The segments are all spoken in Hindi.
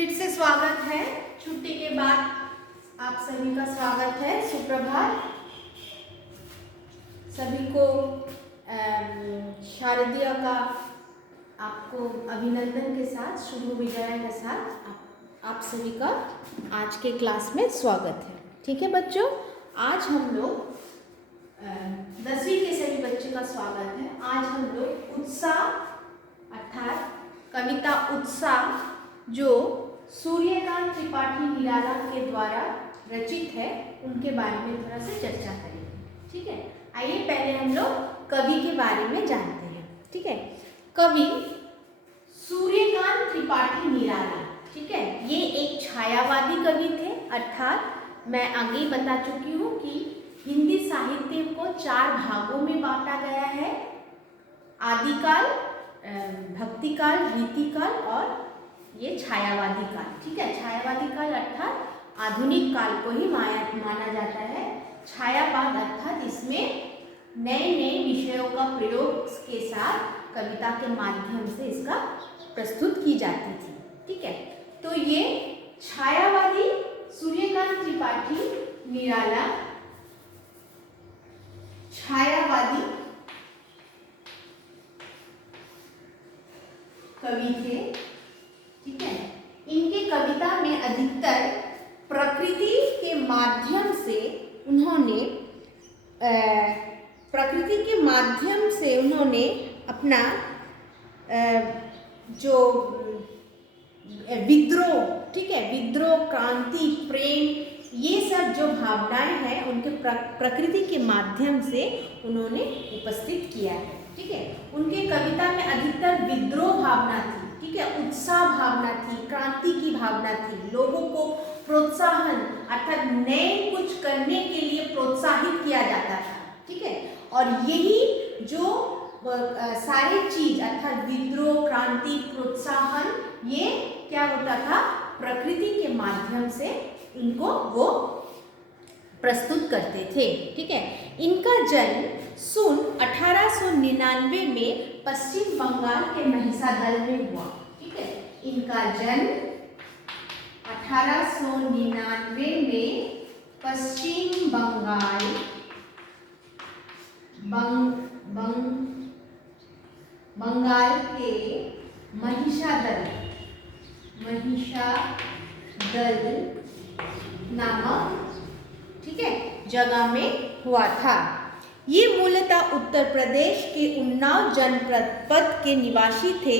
फिर से स्वागत है। छुट्टी के बाद आप सभी का स्वागत है। सुप्रभात सभी को। शारदीय का आपको अभिनंदन के साथ, शुभ विजय के साथ आप सभी का आज के क्लास में स्वागत है। ठीक है बच्चों, आज हम लोग 10वीं के सभी बच्चों का स्वागत है। आज हम लोग उत्साह अर्थात कविता उत्साह जो सूर्यकांत त्रिपाठी निराला के द्वारा रचित है उनके बारे में थोड़ा सा चर्चा करेंगे। ठीक है, आइए पहले हम लोग कवि के बारे में जानते हैं। ठीक है, कवि सूर्यकांत त्रिपाठी निराला, ठीक है, ये एक छायावादी कवि थे। अर्थात मैं आगे बता चुकी हूँ कि हिंदी साहित्य को 4 भागों में बांटा गया है: आदिकाल, भक्तिकाल, रीतिकाल और ये छायावादी काल। ठीक है, छायावादी काल अर्थात आधुनिक काल को ही माना जाता है। छायावाद अर्थात इसमें नए नए विषयों का प्रयोग के साथ कविता के माध्यम से इसका प्रस्तुत की जाती थी। ठीक है, तो ये छायावादी सूर्यकांत त्रिपाठी निराला छायावादी कवि थे। ठीक है, इनके कविता में अधिकतर प्रकृति के माध्यम से उन्होंने अपना जो विद्रोह, ठीक है, विद्रोह, क्रांति, प्रेम, ये सब जो भावनाएं हैं उनके प्रकृति के माध्यम से उन्होंने उपस्थित किया है। ठीक है, उनके कविता में अधिकतर विद्रोह भावना थी। ठीक है, उत्साह भावना थी, क्रांति की भावना थी, लोगों को प्रोत्साहन अर्थात नए कुछ करने के लिए प्रोत्साहित किया जाता था। ठीक है, और यही जो सारी चीज अर्थात विद्रोह, क्रांति, प्रोत्साहन, ये क्या होता था, प्रकृति के माध्यम से इनको वो प्रस्तुत करते थे। ठीक है, इनका जन्म सन 1899 में पश्चिम बंगाल के महिसादल में हुआ। ठीक है, इनका जन्म 1899 में पश्चिम बंगाल बंगाल के महिसादल नामक, ठीक है, जगह में हुआ था। ये मूलतः उत्तर प्रदेश के उन्नाव जनपद के निवासी थे।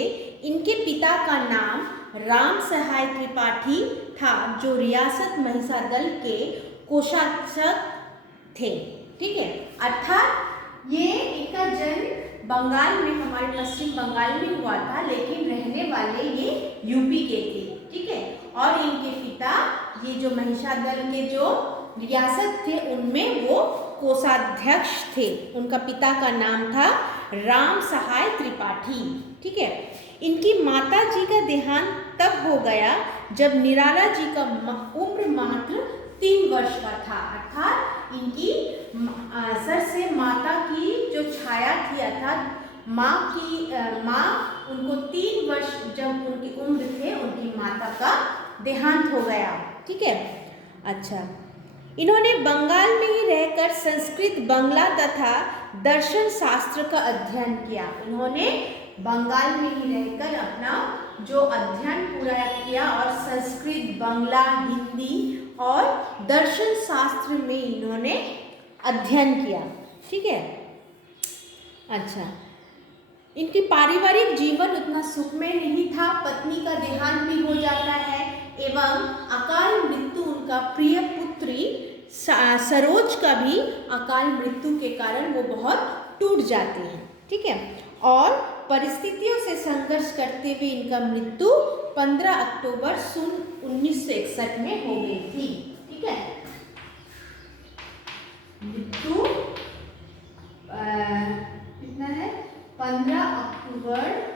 इनके पिता का नाम राम सहाय त्रिपाठी था जो रियासत महिसादल के कोषाध्यक्ष थे। ठीक है, अर्थात ये इनका जन्म बंगाल में, हमारे पश्चिम बंगाल में हुआ था, लेकिन रहने वाले ये यूपी के थे। ठीक है, और इनके पिता ये जो महिसादल के जो रियासत थे उनमें वो कोषाध्यक्ष थे। उनका पिता का नाम था राम सहाय त्रिपाठी। ठीक है, इनकी माता जी का देहांत तब हो गया जब निराला जी का उम्र मात्र 3 वर्ष का था। अर्थात इनकी सर से माता की जो छाया थी अर्थात माँ उनको 3 वर्ष जब उनकी उम्र थे उनकी माता का देहांत हो गया। ठीक है, अच्छा, इन्होंने बंगाल में ही रहकर संस्कृत, बांग्ला तथा दर्शन शास्त्र का अध्ययन किया। इन्होंने बंगाल में ही रहकर अपना जो अध्ययन पूरा किया और संस्कृत, बांग्ला, हिंदी और दर्शन शास्त्र में इन्होंने अध्ययन किया। ठीक है, अच्छा, इनकी पारिवारिक जीवन उतना सुखमय नहीं था। पत्नी का देहांत भी हो जाता है एवं अकाल मृत्यु उनका प्रिय पुत्री सरोज का भी अकाल मृत्यु के कारण वो बहुत टूट जाते हैं। ठीक है, और परिस्थितियों से संघर्ष करते हुए इनका मृत्यु 15 अक्टूबर सन 1961 में हो गई थी। ठीक है, मृत्यु कितना है, 15 अक्टूबर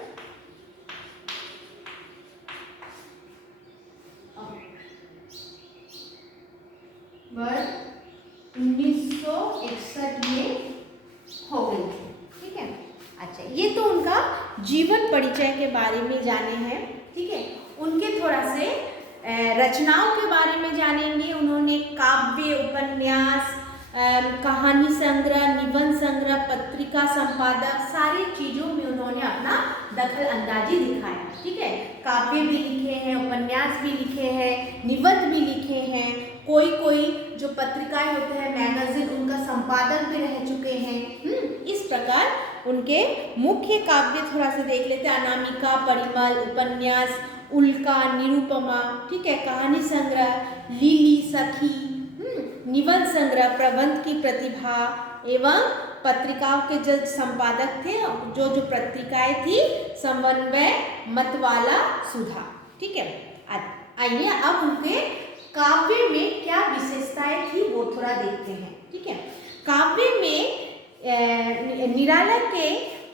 1961 में हो गई थी। ठीक है, अच्छा, ये तो उनका जीवन परिचय के बारे में जाने हैं। ठीक है, उनके थोड़ा से रचनाओं के बारे में जानेंगे। उन्होंने काव्य, उपन्यास, कहानी संग्रह, निबंध संग्रह, पत्रिका संपादक, सारी चीज़ों में उन्होंने अपना दखल अंदाजी दिखाया। ठीक है, काव्य भी लिखे हैं, उपन्यास भी लिखे हैं, निबंध भी लिखे हैं, कोई जो पत्रिकाएं होते हैं, मैगजीन, उनका संपादक भी रह चुके हैं। इस प्रकार उनके मुख्य काव्य थोड़ा सा देख लेते हैं। अनामिका, परिमल, उपन्यास, उल्का, निरुपमा, ठीक है, कहानी संग्रह, लिली, सखी, निबंध संग्रह, प्रबंध की प्रतिभा, एवं पत्रिकाओं के जो संपादक थे, जो पत्रिकाएं थी, समन्वय, मतवाला, सुधा। ठीक है, आइए अब उनके काव्य में क्या विशेषताएं थी वो थोड़ा देखते हैं। ठीक है, काव्य में निराला के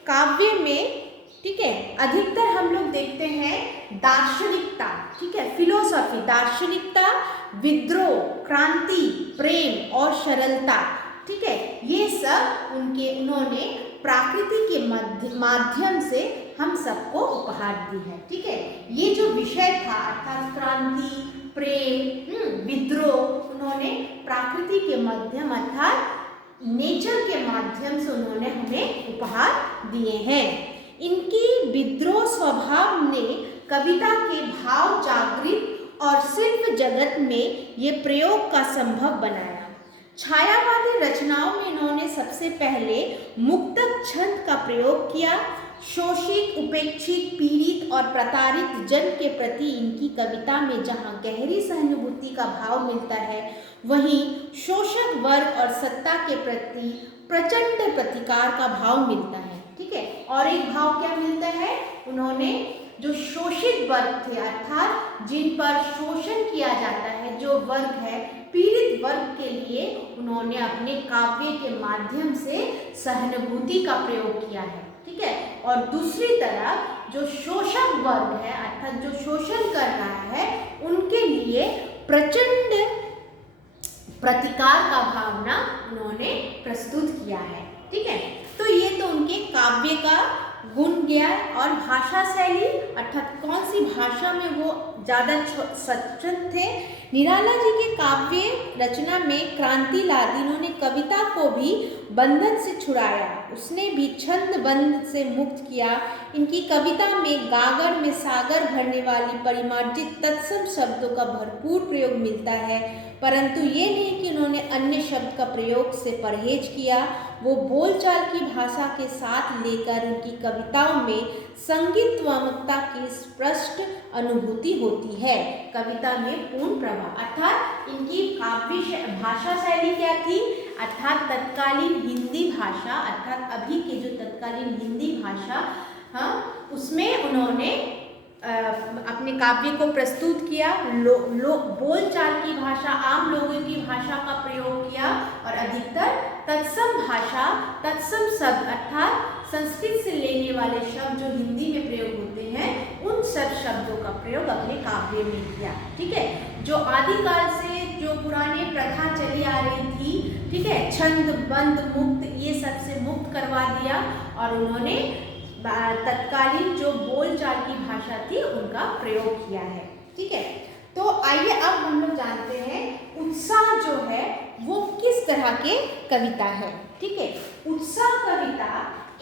काव्य में, ठीक है, अधिकतर हम लोग देखते हैं दार्शनिकता, ठीक है, फिलोसॉफी, दार्शनिकता, विद्रोह, क्रांति, प्रेम और सरलता, ठीक है, ये सब उन्होंने प्रकृति के माध्यम से हम सबको उपहार दी है। ठीक है, ये जो विषय था अर्थात क्रांति, प्रेम, विद्रोह, उन्होंने प्रकृति के माध्यम अर्थात नेचर के माध्यम से उन्होंने हमें उपहार दिए हैं। इनकी विद्रोह स्वभाव ने कविता के भाव जागृत और शिल्प जगत में ये प्रयोग का संभव बनाया। छायावादी रचनाओं में इन्होंने सबसे पहले मुक्तक छंद का प्रयोग किया। शोषित, उपेक्षित, पीड़ित और प्रताड़ित जन के प्रति इनकी कविता में जहाँ गहरी सहानुभूति का भाव मिलता है, वहीं शोषक वर्ग और सत्ता के प्रति प्रचंड प्रतिकार का भाव मिलता है। ठीक है, और एक भाव क्या मिलता है, उन्होंने जो शोषित वर्ग थे अर्थात जिन पर शोषण किया जाता है, जो वर्ग है, पीड़ित वर्ग के लिए उन्होंने अपने काव्य के माध्यम से सहानुभूति का प्रयोग किया है। ठीक है, और दूसरी तरफ जो शोषक वर्ग है अर्थात जो शोषण कर रहा है, उनके लिए प्रचंड प्रतिकार का भावना उन्होंने प्रस्तुत किया है। ठीक है, तो ये तो उनके काव्य का गुण गया। और भाषा शैली अर्थात कौन सी भाषा में वो ज़्यादा सचेत थे। निराला जी के काव्य रचना में क्रांति ला दी। इन्होंने कविता को भी बंधन से छुड़ाया, उसने भी छंद बंध से मुक्त किया। इनकी कविता में गागर में सागर भरने वाली परिमार्जित तत्सम शब्दों का भरपूर प्रयोग मिलता है, परंतु ये नहीं कि उन्होंने अन्य शब्द का प्रयोग से परहेज किया। वो बोलचाल की भाषा के साथ लेकर उनकी कविताओं में संगीतवामकता की स्पष्ट अनुभूति होती है। कविता में पूर्ण प्रभाव अर्थात इनकी काव्य भाषा शैली क्या थी, अर्थात तत्कालीन हिंदी भाषा, अर्थात अभी के जो तत्कालीन हिंदी भाषा, हाँ, उसमें उन्होंने अपने काव्य को प्रस्तुत किया। बोलचाल की भाषा, आम लोगों की भाषा का प्रयोग किया और अधिकतर तत्सम भाषा, तत्सम शब्द अर्थात संस्कृत से लेने वाले शब्द जो हिंदी में प्रयोग होते हैं, उन सब शब्दों का प्रयोग अपने काव्य में किया। ठीक है, जो आदिकाल से जो पुराने प्रथा चली आ रही थी, ठीक है, छंद बंद मुक्त, ये सब से मुक्त करवा दिया और उन्होंने तत्कालीन जो बोलचाल की भाषा थी उनका प्रयोग किया है। ठीक है, तो आइए अब हम लोग जानते हैं उत्साह जो है वो किस तरह के कविता है। ठीक है, उत्साह कविता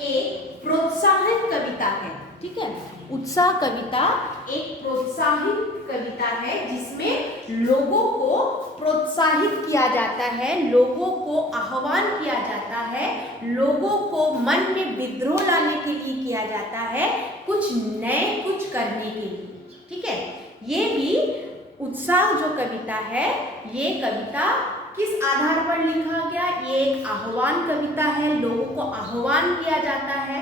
एक प्रोत्साहित कविता है। ठीक है, उत्साह कविता एक प्रोत्साहित कविता है जिसमें लोगों को प्रोत्साहित किया जाता है, लोगों को आह्वान किया जाता है, लोगों को मन में विद्रोह लाने के लिए किया जाता है, कुछ नए कुछ करने के लिए। ठीक है, ये भी उत्साह जो कविता है, ये कविता किस आधार पर लिखा गया, ये एक आह्वान कविता है, लोगों को आह्वान किया जाता है,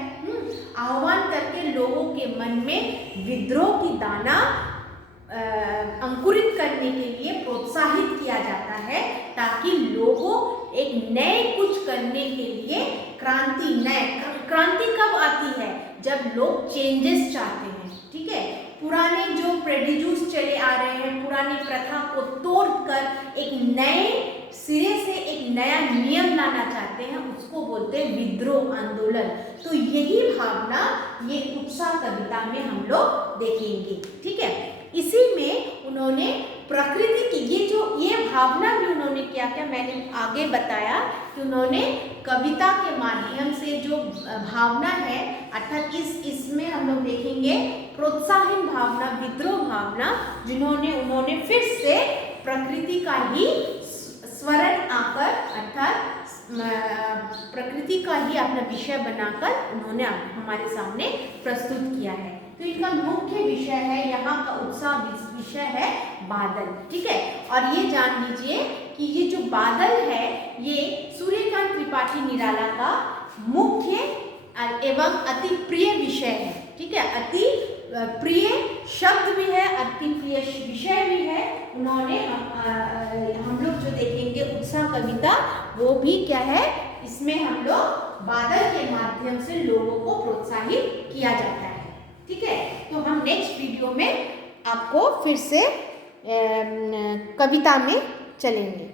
आह्वान करके लोगों के मन में विद्रोह की दाना अंकुरित करने के लिए प्रोत्साहित किया जाता है, ताकि लोगों एक नए कुछ करने के लिए क्रांति कब आती है, जब लोग चेंजेस चाहते हैं। ठीक है, पुराने जो प्रेडिज्यूस चले आ रहे हैं, पुरानी प्रथा को तोड़कर एक नए सिरे से एक नया नियम लाना चाहते हैं, उसको बोलते हैं विद्रोह आंदोलन। तो यही भावना ये उत्साह कविता में हम लोग देखेंगे। ठीक है, इसी में उन्होंने प्रकृति की ये भावना भी उन्होंने क्या क्या मैंने आगे बताया कि उन्होंने कविता के माध्यम से जो भावना है, अर्थात इसमें हम लोग देखेंगे प्रोत्साहन भावना, विद्रोह भावना, उन्होंने फिर से प्रकृति का ही स्वरण आकर, अर्थात प्रकृति का ही अपना विषय बनाकर उन्होंने हमारे सामने प्रस्तुत किया है। तो इनका मुख्य विषय है, यहाँ का उत्साह विषय है बादल, ठीक है। और ये जान लीजिए कि ये जो बादल है ये सूर्यकांत त्रिपाठी निराला का मुख्य एवं अति प्रिय विषय है, ठीक है। अति प्रिय शब्द भी है, अति प्रिय विषय भी है। उन्होंने हम लोग जो देखेंगे उत्साह कविता, वो भी क्या है, इसमें हम लोग बादल के माध्यम से लोगों को प्रोत्साहित किया जाता है, ठीक है। तो हम नेक्स्ट वीडियो में आपको फिर से कविता में चलेंगे।